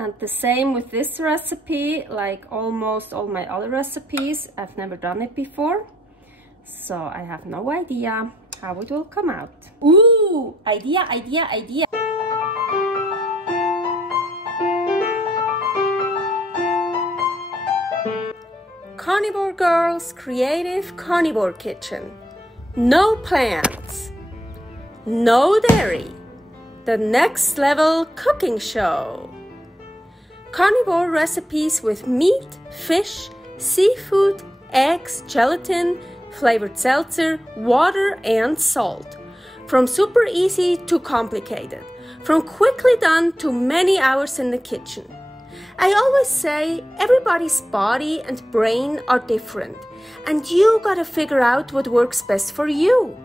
And the same with this recipe, like almost all my other recipes. I've never done it before, so I have no idea how it will come out. Ooh, idea. Carnivore Girl's Creative Carnivore Kitchen. No plants, no dairy, the next level cooking show. Carnivore recipes with meat, fish, seafood, eggs, gelatin, flavored seltzer, water and salt. From super easy to complicated, from quickly done to many hours in the kitchen. I always say everybody's body and brain are different, and you gotta figure out what works best for you.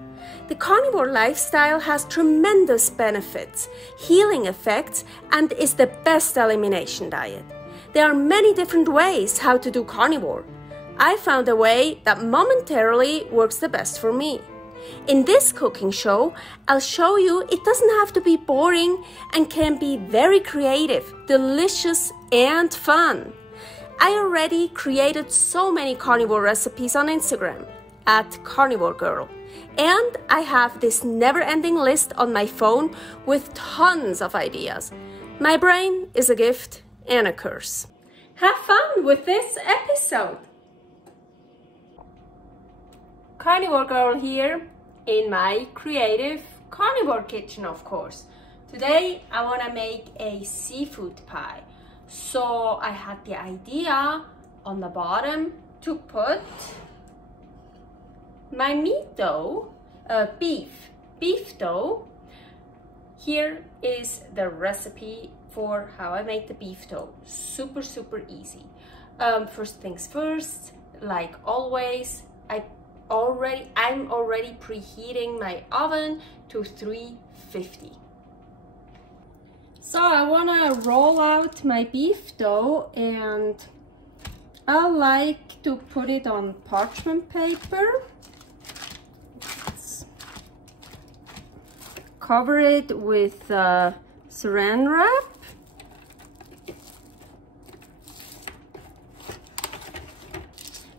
The carnivore lifestyle has tremendous benefits, healing effects, and is the best elimination diet. There are many different ways how to do carnivore. I found a way that momentarily works the best for me. In this cooking show, I'll show you it doesn't have to be boring and can be very creative, delicious, and fun. I already created so many carnivore recipes on Instagram at karnivorgirl. And I have this never-ending list on my phone with tons of ideas. My brain is a gift and a curse. Have fun with this episode. Carnivore Girl here in my creative carnivore kitchen, of course. Today I want to make a seafood pie. So I had the idea on the bottom to put my meat dough, beef dough. Here is the recipe for how I make the beef dough. Super easy. First things first, like always, I'm already preheating my oven to 350. So I want to roll out my beef dough, and I like to put it on parchment paper. Cover it with Saran Wrap.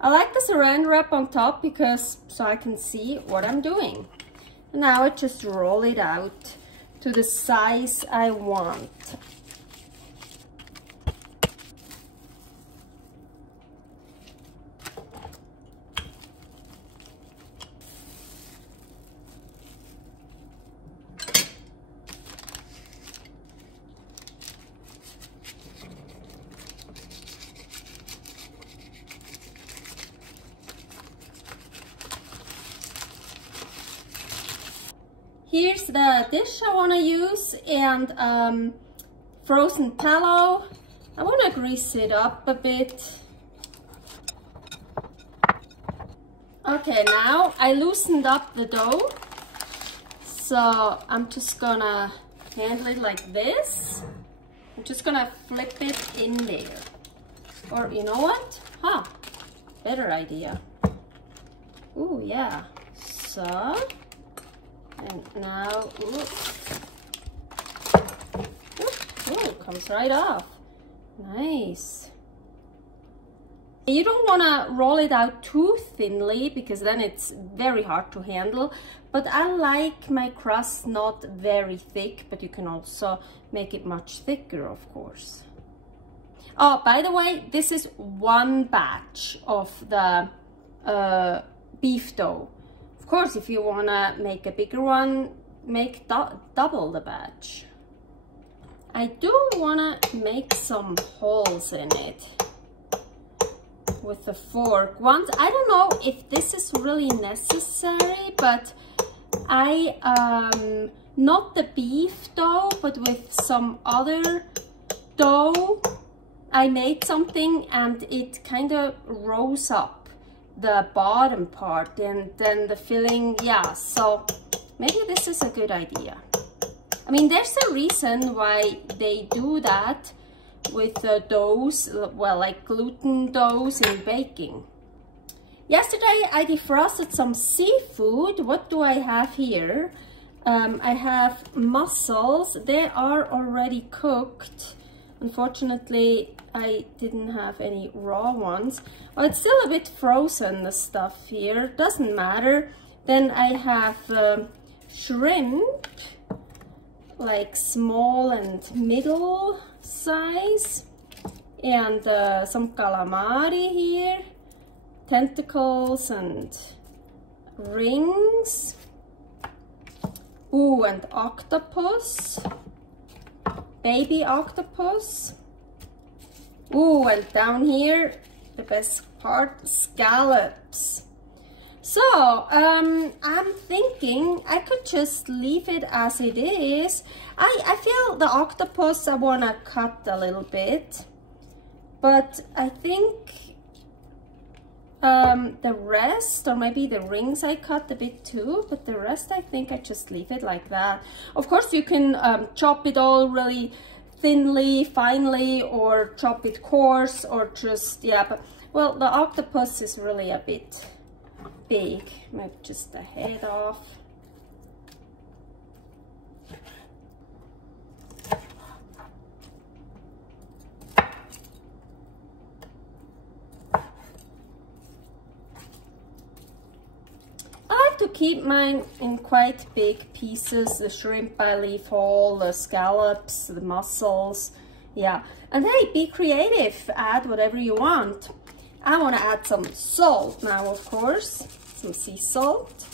I like the Saran Wrap on top because so I can see what I'm doing. Now I just roll it out to the size I want. Here's the dish I want to use, and frozen tallow. I want to grease it up a bit. Okay, now I loosened up the dough, so I'm just gonna handle it like this. I'm just gonna flip it in there. Or you know what? Better idea. Ooh, yeah. So, and now, it comes right off. Nice. You don't want to roll it out too thinly because then it's very hard to handle. But I like my crust not very thick, but you can also make it much thicker, of course. Oh, by the way, this is one batch of the beef dough. Of course, if you want to make a bigger one, make double the batch. I do want to make some holes in it with the fork. Once, I don't know if this is really necessary, but I, not the beef dough, but with some other dough, I made something and it kind of rose up the bottom part and then the filling, yeah, so maybe this is a good idea. I mean, there's a reason why they do that with the doughs, well, like gluten doughs in baking. Yesterday I defrosted some seafood. What do I have here? I have mussels. They are already cooked. Unfortunately, I didn't have any raw ones. Oh, it's still a bit frozen, the stuff here. Doesn't matter. Then I have shrimp, like small and middle size. And some calamari here. Tentacles and rings. Ooh, and octopus. Baby octopus. Ooh, and down here, the best part, scallops. So, I'm thinking I could just leave it as it is. I feel the octopus I want to cut a little bit. But I think the rest, or maybe the rings I cut a bit too, but the rest I think I just leave it like that. Of course you can chop it all really thinly, finely, or chop it coarse, or just, yeah, but well, the octopus is really a bit big. Maybe just the head off. To keep mine in quite big pieces. The shrimp I leave whole, the scallops, the mussels, yeah. And hey, be creative, add whatever you want. I want to add some salt now, of course, some sea salt.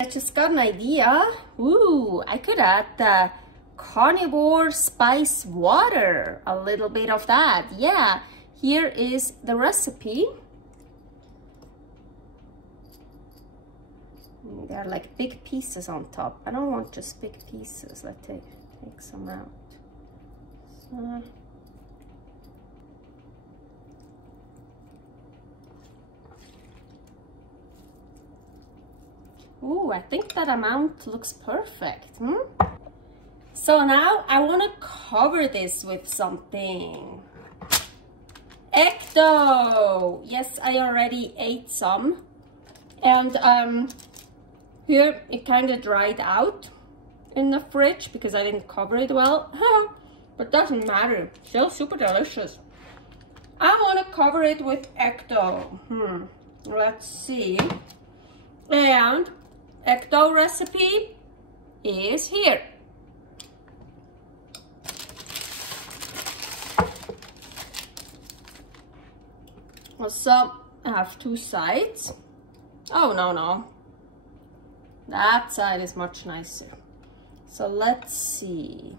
I just got an idea. Ooh, I could add the carnivore spice water, a little bit of that, yeah. Here is the recipe. They're like big pieces on top. I don't want just big pieces. Let's take some out. So. Ooh, I think that amount looks perfect. So now I want to cover this with something. Ecto! Yes, I already ate some. And here it kind of dried out in the fridge because I didn't cover it well. But doesn't matter, still super delicious. I want to cover it with Ecto. Let's see. And Ecto recipe is here. Also, I have two sides. Oh, no. That side is much nicer. So let's see.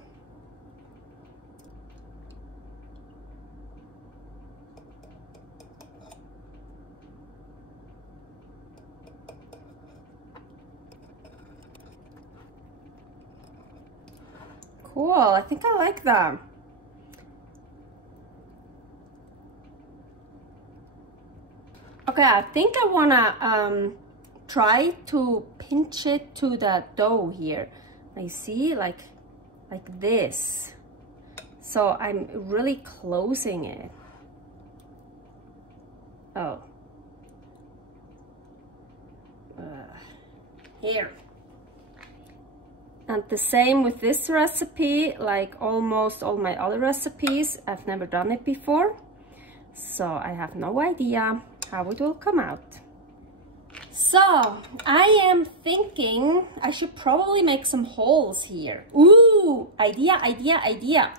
Cool, I think I like that. Okay, I think I wanna try to pinch it to the dough here. I see, like this. So I'm really closing it. Oh. Here. And the same with this recipe, like almost all my other recipes. I've never done it before, so I have no idea how it will come out. So I am thinking I should probably make some holes here. Ooh, idea.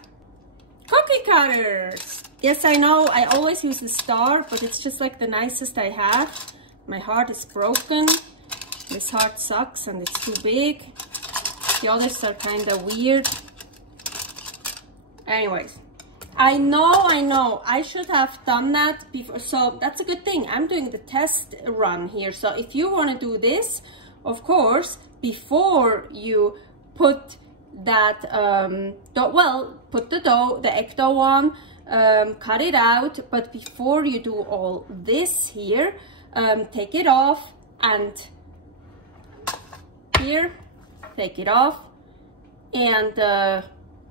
Cookie cutters. Yes, I know I always use the star, but it's just like the nicest I have. My heart is broken. This heart sucks and it's too big. The others are kind of weird. Anyways, I know, I should have done that before, so that's a good thing. I'm doing the test run here, so if you want to do this, of course, before you put that put the dough, the egg dough on, cut it out, but before you do all this here, take it off, and here, take it off, and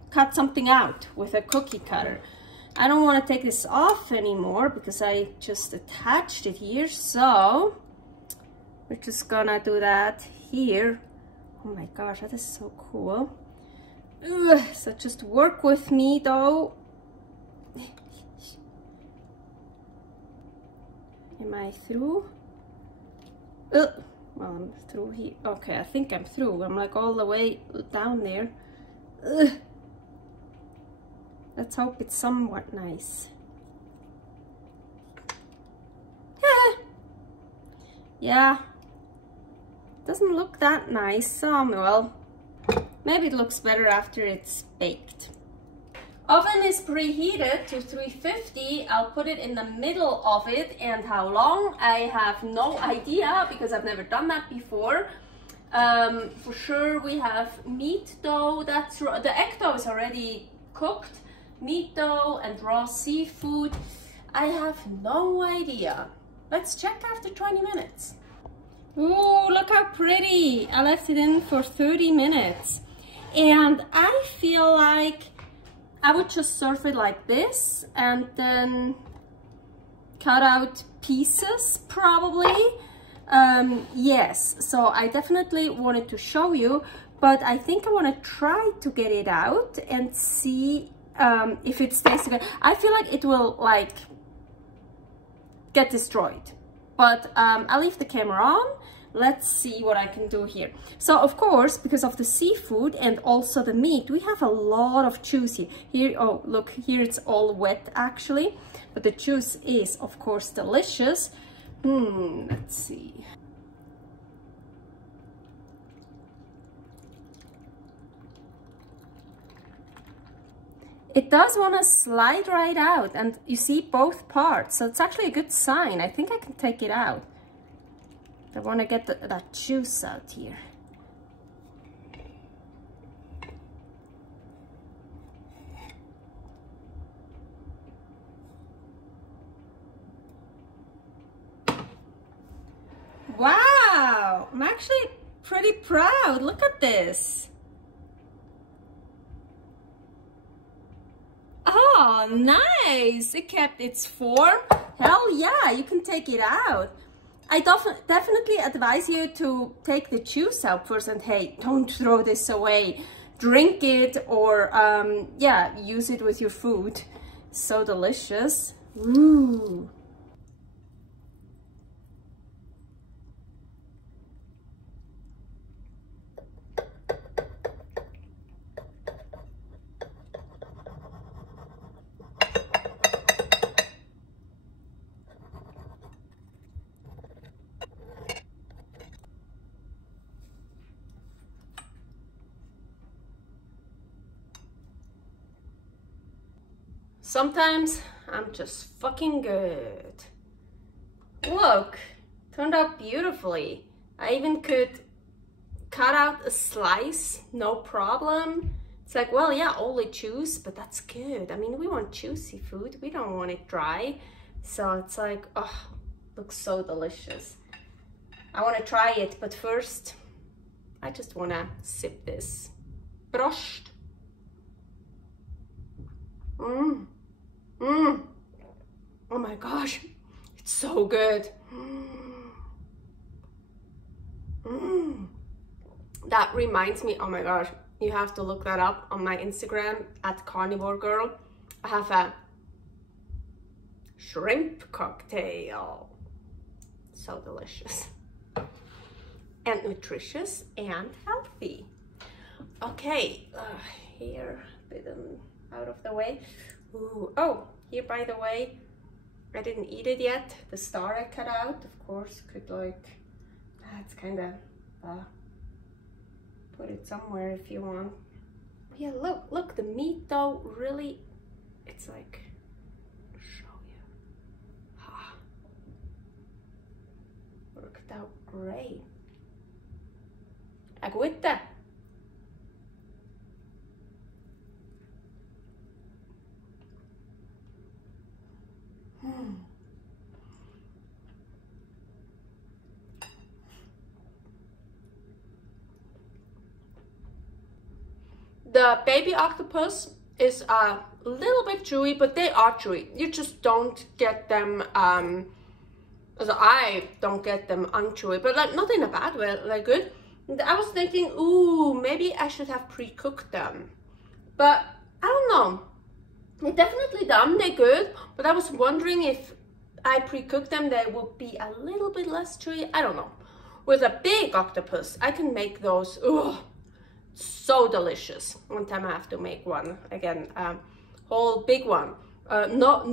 cut something out with a cookie cutter. I don't want to take this off anymore because I just attached it here, so we're just gonna do that here. Oh my gosh, that is so cool. Ugh, so just work with me though. Am I through? Well, I'm through here. Okay, I think I'm through. I'm like all the way down there. Ugh. Let's hope it's somewhat nice. Yeah, doesn't look that nice. Well, maybe it looks better after it's baked. Oven is preheated to 350. I'll put it in the middle of it, and how long, I have no idea because I've never done that before. For sure we have meat dough, that's raw. The egg dough is already cooked. Meat dough and raw seafood. I have no idea. Let's check after 20 minutes. Ooh, look how pretty. I left it in for 30 minutes. And I feel like I would just serve it like this and then cut out pieces probably. Yes, so I definitely wanted to show you, but I think I want to try to get it out and see if it stays together. I feel like it will like get destroyed, but I'll leave the camera on. Let's see what I can do here. So of course, because of the seafood and also the meat, we have a lot of juice here. Oh, look, here it's all wet actually, but the juice is of course delicious. Let's see. It does want to slide right out, and you see both parts, so it's actually a good sign. I think I can take it out. I want to get that juice out here. Wow, I'm actually pretty proud. Look at this. Oh, nice. It kept its form. Hell yeah, you can take it out. I definitely advise you to take the juice out first, and hey, don't throw this away. Drink it or yeah, use it with your food. So delicious. Ooh. Sometimes I'm just fucking good. Look, turned out beautifully. I even could cut out a slice, no problem. It's like, well, yeah, only juice, but that's good. I mean, we want juicy food. We don't want it dry. So it's like, oh, looks so delicious. I want to try it, but first, I just want to sip this. Prost. Oh my gosh, it's so good. That reminds me, oh my gosh, you have to look that up on my Instagram at karnivorgirl. I have a shrimp cocktail. So delicious and nutritious and healthy. Okay, here, bit out of the way. Ooh. Oh, here, by the way, I didn't eat it yet. The star I cut out, of course, could like, it's kind of, put it somewhere if you want. Yeah, look, the meat though, really, it's like, show you. Worked out great. Agüita. The baby octopus is a little bit chewy, but they are chewy. You just don't get them, as I don't get them unchewy, but like not in a bad way, like good. I was thinking, ooh, maybe I should have pre-cooked them, but I don't know. definitely done, they're good, but I was wondering if I pre-cooked them, they would be a little bit less chewy. I don't know. With a big octopus, I can make those, so delicious. One time I have to make one again, whole big one. Not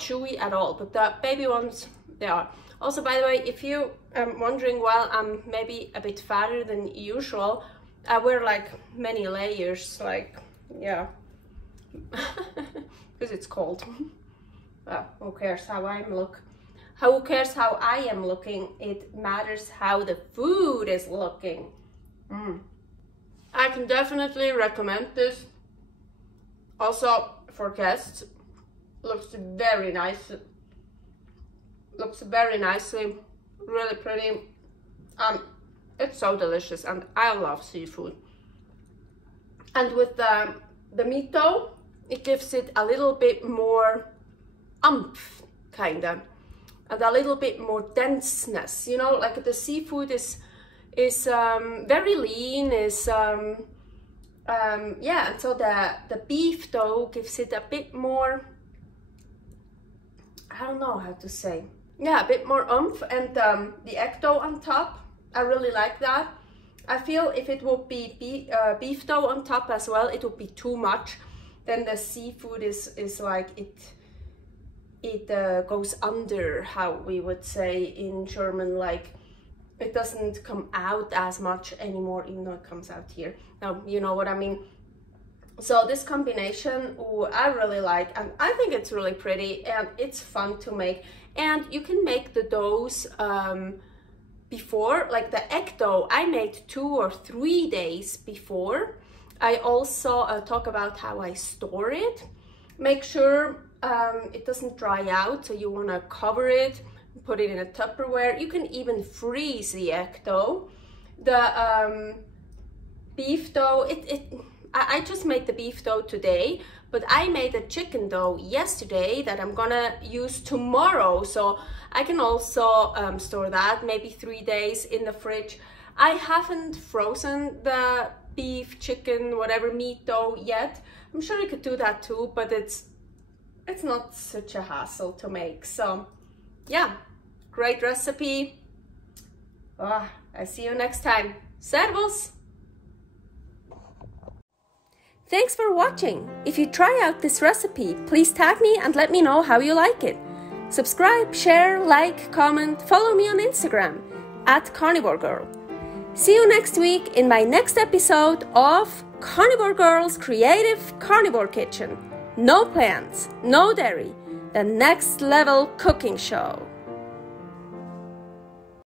chewy at all, but the baby ones, they are. Also, by the way, if you are wondering, well, I'm maybe a bit fatter than usual, I wear like many layers, like, yeah, because it's cold. Who cares how I look? Who cares how I am looking? It matters how the food is looking. I can definitely recommend this. Also for guests, looks very nice. Looks very nicely, really pretty. It's so delicious, and I love seafood. And with the meat though, it gives it a little bit more umph, kinda, and a little bit more denseness. You know, like the seafood is very lean, yeah, and so the beef though gives it a bit more, I don't know how to say, yeah, a bit more oomph. And the egg dough on top, I really like that. I feel if it would be beef dough on top as well, it would be too much. Then the seafood is like, it goes under, how we would say in German, like it doesn't come out as much anymore, even though it comes out here. Now, you know what I mean. So this combination, I really like, and I think it's really pretty, and it's fun to make. And you can make the doughs before, like the egg dough, I made 2 or 3 days before. I also talk about how I store it. Make sure it doesn't dry out, so you want to cover it, put it in a Tupperware. You can even freeze the egg dough. The beef dough, I just made the beef dough today, but I made a chicken dough yesterday that I'm gonna use tomorrow, so I can also store that maybe 3 days in the fridge. I haven't frozen the beef, chicken, whatever meat dough yet. I'm sure you could do that too, but it's not such a hassle to make. So yeah, great recipe. I see you next time. Servus! Thanks for watching. If you try out this recipe, please tag me and let me know how you like it. Subscribe, share, like, comment, follow me on Instagram @karnivorgirl. See you next week in my next episode of Carnivore Girl's Creative Carnivore Kitchen. No plants, no dairy, the next level cooking show.